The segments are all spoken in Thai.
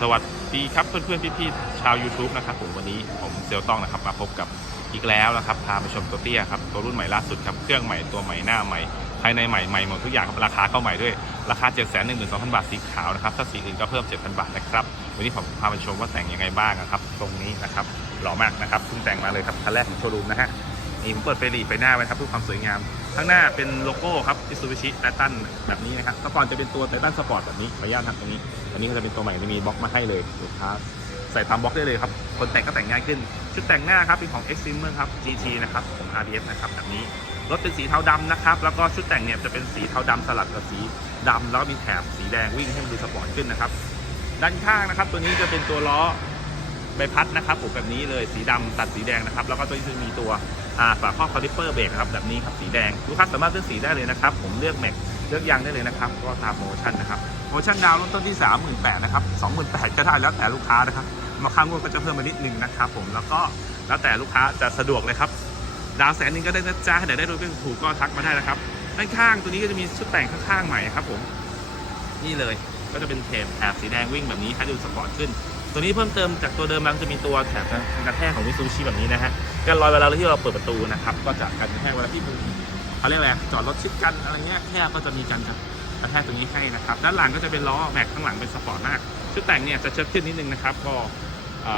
สวัสดีครับเพื่อนๆพี่ๆชาว YouTube นะครับผมวันนี้ผมเซลต้องนะครับมาพบกับอีกแล้วนะครับพาไปชมตัวเตี้ยครับตัวรุ่นใหม่ล่าสุดครับเครื่องใหม่ตัวใหม่หน้าใหม่ ภายในใหม่ใหม่หมดทุกอย่างครับราคาก็ใหม่ด้วยราคา 7 1 2 0 0 0 บาทสีขาวนะครับถ้าสีอื่นก็เพิ่ม 7,000 บาทนะครับวันนี้ผมพาไปชมว่าแต่งยังไงบ้างนะครับตรงนี้นะครับหล่อมากนะครับเพิ่งแต่งมาเลยครับคันแรกของโชว์รูมนะฮะนี่ผมเปิดไฟหลีไฟหน้าไว้ครับเพื่อความสวยงาม ข้างหน้าเป็นโลโก้ครับ Mitsubishi Titan แบบนี้นะครับเมื่อก่อนจะเป็นตัว Titan Sport แบบนี้ขออนุญาตทำตรงนี้ อันนี้ก็จะเป็นตัวใหม่จะมีบล็อกมาให้เลยลูกค้าใส่ตามบล็อกได้เลยครับ คนแต่งก็แต่งง่ายขึ้น ชุดแต่งหน้าครับเป็นของ x t r e m e r ครับ GT นะครับของ RDS นะครับแบบนี้ รถเป็นสีเทาดำนะครับ แล้วก็ชุดแต่งเนี่ยจะเป็นสีเทาดำสลับกับสีดำแล้วก็มีแถบสีแดงวิ่งให้มันดูสปอร์ตขึ้นนะครับ ด้านข้างนะครับ ตัวนี้จะเป็นตัวล้อ ใบพัดนะครับผมแบบนี้เลยสีดำตัดสีแดงนะครับ แล้วก็ตัวนี้จะมีตัวฝาครอบคาลิปเปอร์เบรกครับแบบนี้ครับสีแดงลูกค้าสามารถเลือกสีได้เลยนะครับ ผมเลือกแม็กเลือกยางได้เลยนะครับ ก็ตามโมชั่นนะครับโมชั่นดาวเริ่มต้นที่ 38,000นะครับ28,000ก็ได้แล้วแต่ลูกค้านะครับมาข้างวดก็จะเพิ่มมานิดนึงนะครับผมแล้วก็แล้วแต่ลูกค้าจะสะดวกเลยครับดาวแสนนึงก็ได้นะจ๊ะไหนได้รถเป็นถูกก็ทักมาได้นะครับด้านข้างตัวนี้ก็จะมีชุดแต่งข้างๆใหม่ครับผมนี่เลยก็จะเป็นแถบแถบสีแดงวิ่งแบบนี้ให้ดูสปอร์ตขึ้น ตัวนี้เพิ่มเติมจากตัวเดิมมันจะมีตัวแถบกระแทกของมิซูชิแบบนี้นะฮะกันรอยเวลาที่เราเปิดประตูนะครับก็จะกันกระแทกเวลาที่เขาเรียกอะไรจอดรถชิดกันอะไรเงี้ยแค่ก็จะมีการกระแทกตรงนี้ให้นะครับด้านหลังก็จะเป็นล้อแม็กข้างหลังเป็นสปอร์ตมากชุดแต่งเนี่ยจะเชิดขึ้นนิดนึงนะครับก็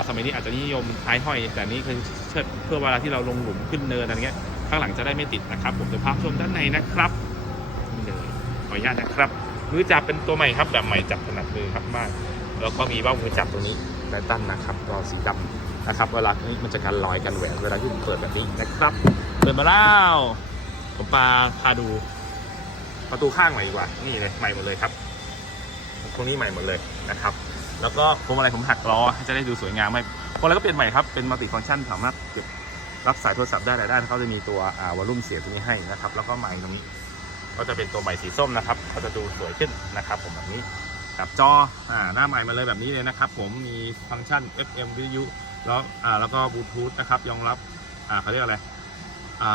สมัยนี้อาจจะนิยมท้ายห้อย แต่นี่คือเชิดเพื่อเวลาที่เราลงหลุมขึ้นเนินอะไรเงี้ยข้างหลังจะได้ไม่ติดนะครับ ผมจะพาชมด้านในนะครับนี่เลยขออนุญาตนะครับมือจับเป็นตัวใหม่ครับแบบใหม่จับถนัดมือครับมาก แล้วก็มีเบ้ามือจับตรงนี้ไตตันนะครับก็สีดำนะครับ เวลานี้มันจะกันรอยกันแหวนเวลาที่เปิดแบบนี้นะครับเปิดมาแล้วผมปาพาดู ประตูข้างใหม่ดีกว่า นี่เลยใหม่หมดเลยครับตรงนี้ใหม่หมดเลยนะครับ แล้วก็พวงมาลัยผมหักล้อให้จะได้ดูสวยงามไหมพวงมาลัยก็เปลี่ยนใหม่ครับ เป็นมัลติฟังก์ชันสามารถเก็บรับสายโทรศัพท์ได้อะไรได้านเขาจะมีตัววอลลุ่มเสียงตรงนี้ให้นะครับ แล้วก็ไมค์ตรงนี้ ก็จะเป็นตัวใหม่สีส้มนะครับก็จะดูสวยขึ้นนะครับ ผมแบบนี้ กับจออ่าหน้าใหม่มาเลยแบบนี้เลยนะครับ ผมมีฟังก์ชัน FM วิทยุแล้วอ่าแล้วก็บลูทูธนะครับรองรับอ่าเขาเรียกอะไรอ่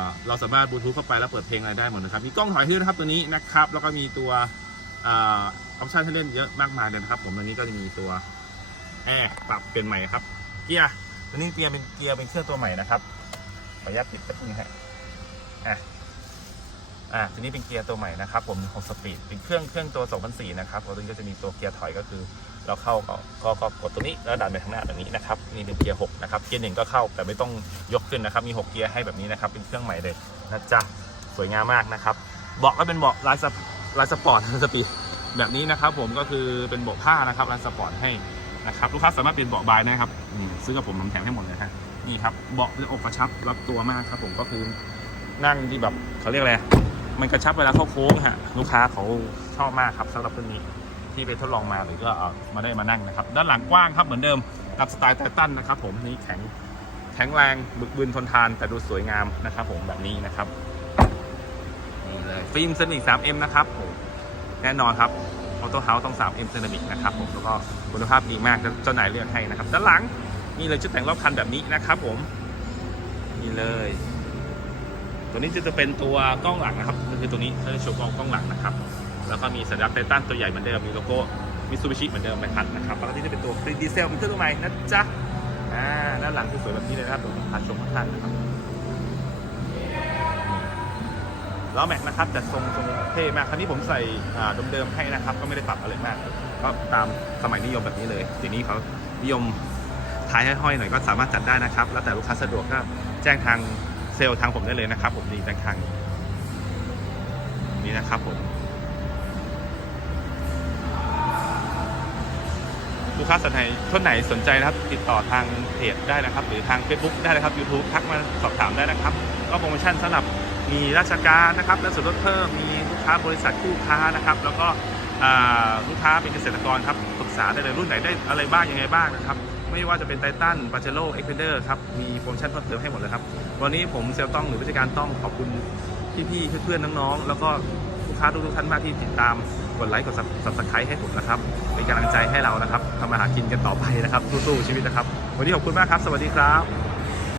าเราสามารถบลูทูธเข้าไปแล้วเปิดเพลงอะไรได้หมดนะครับมีกล้องถอยให้ด้วยนะครับตัวนี้นะครับ แล้วก็มีตัวอ่าออปชั่นให้เล่นเยอะมากมายเลยนะครับ ผมตัวนี้ก็จะมีตัวแอร์ปรับเปลี่ยนใหม่ครับเกียร์ตัวนี้เกียร์เป็นเกียร์เป็นเครื่องตัวใหม่นะครับขออนุญาตปิดแป๊บนึงฮะอะ อ่าทีนี้เป็นเกียร์ตัวใหม่นะครับผมของสปีดเป็นเครื่องเครื่องตัว2004นะครับตัวนี้ก็จะมีตัวเกียร์ถอยก็คือ เราเข้าก็ก็กดตัวนี้แล้วดันไปข้างหน้าแบบนี้นะครับนี่เป็นเกียร์6นะครับเกียร์หนึ่งก็เข้าแต่ไม่ต้องยกขึ้นนะครับมี 6 เกียร์ให้แบบนี้นะครับเป็นเครื่องใหม่เลยนะจ๊ะสวยงามมากนะครับเบาะก็เป็นเบาะลายสปลายสปอร์ตสปีดแบบนี้นะครับผมก็คือเป็นเบาะผ้านะครับลายสปอร์ตให้นะครับลูกค้าสามารถเปลี่ยนเบาะบายนะครับซื้อกับผมผมแถมให้หมดเลยฮะนี่ครับเบาะเป็นอกกระชับรับตัวมากครับผมก็คือนั่งที่แบบเขาเรียกอะไร มันกระชับเวลาเข้าโค้งฮะลูกค้าเขาชอบมากครับสำหรับตัวนี้ที่ไปทดลองมาหรือก็เอามาได้มานั่งนะครับ ด้านหลังกว้างครับเหมือนเดิมกับสไตล์ไททันนะครับ ผมนี่แข็งแข็งแรงบึกบึนทนทานแต่ดูสวยงามนะครับ ผมแบบนี้นะครับนี่เลยฟิล์มเซนิก 3M นะครับผมแน่นอนครับออโต้เฮาส์ต้อง 3M เซรามิกนะครับผมแล้วก็คุณภาพดีมากเจ้านายเลือกให้นะครับ ด้านหลังนี่เลยชุดแต่งรอบคันแบบนี้นะครับ ผมนี่เลย ตัวนี้จะเป็นตัวกล้องหลังนะครับก็คือตัวนี้เขาจะโชว์กล้องกล้องหลังนะครับแล้วก็มีสัญลักษณ์ไททันตัวใหญ่เหมือนเดิมมีโลโก้มิซูบิชิเหมือนเดิมใบพัดนะครับแล้วก็ที่จะเป็นตัวฟรีดีเซลเป็นเครื่องตัวใหม่นะจ๊ะอ่าด้านหลังคือสวยแบบนี้เลยนะครับตัวพาชมข้างๆนะครับล้อแม็กนะครับแต่ทรงทรงเท่มากครั้นี้ผมใส่อ่าเดิมๆให้นะครับ ก็ไม่ได้ปรับอะไรมาก ก็ตามสมัยนิยมแบบนี้เลยทีนี้เขานิยมท้ายให้ห้อยหน่อยก็สามารถจัดได้นะครับ แล้วแต่ลูกค้าสะดวกก็แจ้งทาง เซลล์ทางผมได้เลยนะครับ ผมดีทางทางนี้นะครับผมลูกค้าสนใจท่านไหนสนใจนะครับ ติดต่อทางเพจได้นะครับ หรือทาง Facebook ได้นะครับ YouTube ทักมาสอบถามได้นะครับ ก็โปรโมชั่นสำหรับมีราชการนะครับ และส่วนลดเพิ่มมีลูกค้าบริษัทคู่ค้านะครับ แล้วก็ลูกค้าเป็นเกษตรกรครับปรึกษาได้เลยรุ่นไหนได้อะไรบ้างยังไงบ้างนะครับ ไม่ว่าจะเป็นไททันปาเจโร่เอ็กเพเดอร์ครับ มีโปรโมชั่นเพิ่มเติมให้หมดเลยครับ วันนี้ผมเซลต้องหรือผู้จัดการต้องขอบคุณพี่ๆเพื่อนๆน้องๆ แล้วก็ลูกค้าทุกๆท่านมากที่ติดตามกดไลค์กดซับสไครต์ให้ผมนะครับเป็นกำลังใจให้เรานะครับทำมาหากินกันต่อไปนะครับสู้ๆชีวิตนะครับ วันนี้ขอบคุณมากครับ สวัสดีครับ